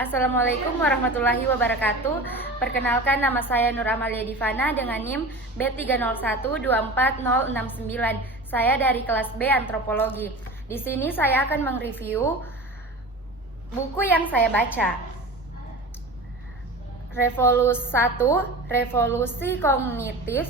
Assalamualaikum warahmatullahi wabarakatuh. Perkenalkan, nama saya Nur Amalia Divana dengan NIM B301240069. Saya dari kelas B Antropologi. Di sini saya akan mereview buku yang saya baca. Revolusi Kognitif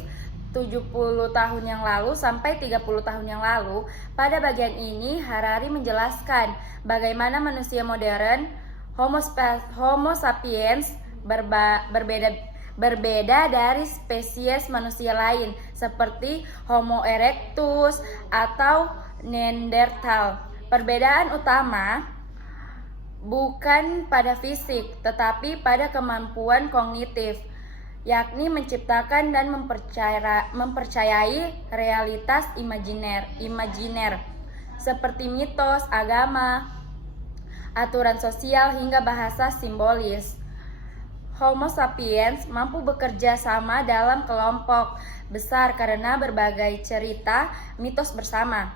70 tahun yang lalu sampai 30 tahun yang lalu. Pada bagian ini Harari menjelaskan bagaimana manusia modern Homo sapiens berbeda dari spesies manusia lain seperti Homo erectus atau Neanderthal. Perbedaan utama bukan pada fisik, tetapi pada kemampuan kognitif, yakni menciptakan dan mempercayai realitas imajiner seperti mitos, agama, aturan sosial hingga bahasa simbolis. Homo sapiens mampu bekerja sama dalam kelompok besar karena berbagai cerita mitos bersama.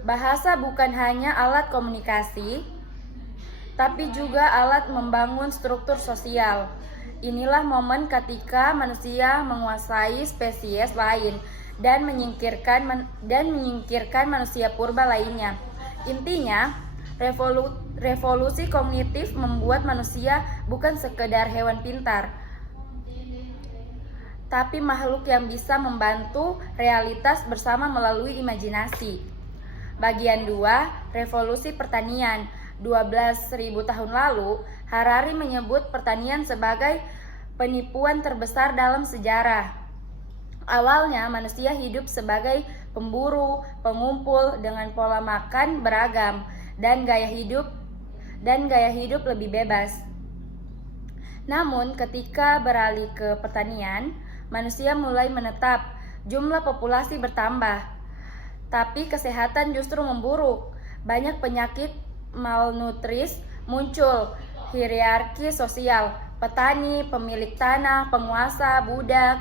Bahasa bukan hanya alat komunikasi, tapi juga alat membangun struktur sosial. Inilah momen ketika manusia menguasai spesies lain dan menyingkirkan manusia purba lainnya. Intinya, revolusi kognitif membuat manusia bukan sekedar hewan pintar, tapi makhluk yang bisa membantu realitas bersama melalui imajinasi. Bagian 2, revolusi pertanian. 12.000 tahun lalu, Harari menyebut pertanian sebagai penipuan terbesar dalam sejarah. Awalnya manusia hidup sebagai pemburu, pengumpul dengan pola makan beragam dan gaya hidup lebih bebas. Namun ketika beralih ke pertanian, manusia mulai menetap, jumlah populasi bertambah, tapi kesehatan justru memburuk. Banyak penyakit malnutris muncul, hierarki sosial, petani, pemilik tanah, penguasa, budak,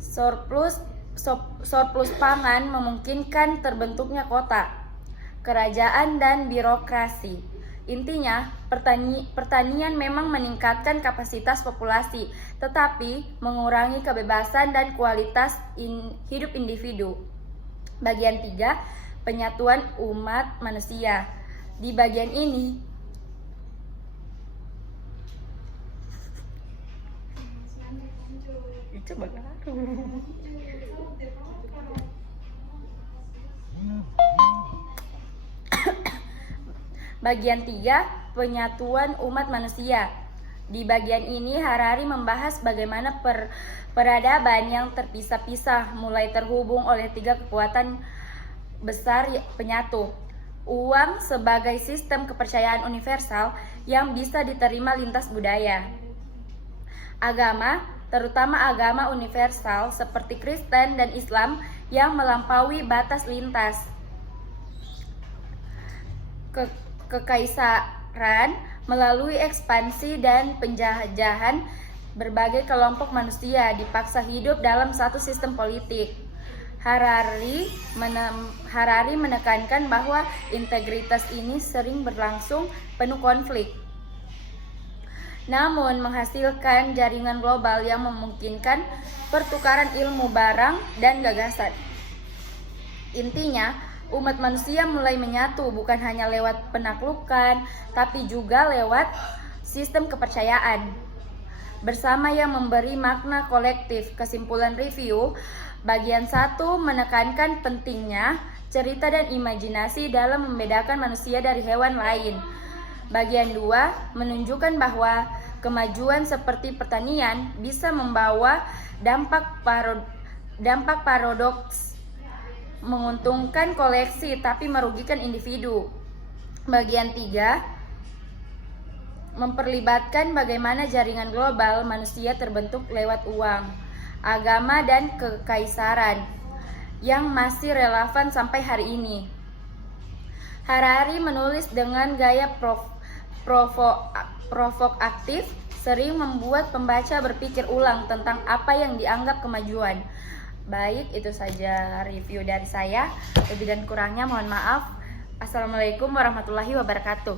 surplus pangan memungkinkan terbentuknya kota, kerajaan, dan birokrasi. Intinya, pertanian memang meningkatkan kapasitas populasi, tetapi mengurangi kebebasan dan kualitas hidup individu. Bagian 3, penyatuan umat manusia. Di bagian ini, bagian 3, penyatuan umat manusia. Di bagian ini Harari membahas bagaimana peradaban yang terpisah-pisah mulai terhubung oleh 3 kekuatan besar penyatu. Uang sebagai sistem kepercayaan universal yang bisa diterima lintas budaya. Agama, terutama agama universal seperti Kristen dan Islam yang melampaui batas lintas. Kekaisaran melalui ekspansi dan penjajahan, berbagai kelompok manusia dipaksa hidup dalam satu sistem politik. Harari menekankan bahwa integritas ini sering berlangsung penuh konflik, namun menghasilkan jaringan global yang memungkinkan pertukaran ilmu, barang, dan gagasan. Intinya, umat manusia mulai menyatu bukan hanya lewat penaklukan, tapi juga lewat sistem kepercayaan bersama yang memberi makna kolektif. Kesimpulan review, bagian 1 menekankan pentingnya cerita dan imajinasi dalam membedakan manusia dari hewan lain. Bagian 2 menunjukkan bahwa kemajuan seperti pertanian bisa membawa dampak paradoks, menguntungkan koleksi tapi merugikan individu. Bagian 3 memperlibatkan bagaimana jaringan global manusia terbentuk lewat uang, agama, dan kekaisaran yang masih relevan sampai hari ini. Harari menulis dengan gaya provokatif, sering membuat pembaca berpikir ulang tentang apa yang dianggap kemajuan. Baik, itu saja review dari saya. Lebih dan kurangnya mohon maaf. Assalamualaikum warahmatullahi wabarakatuh.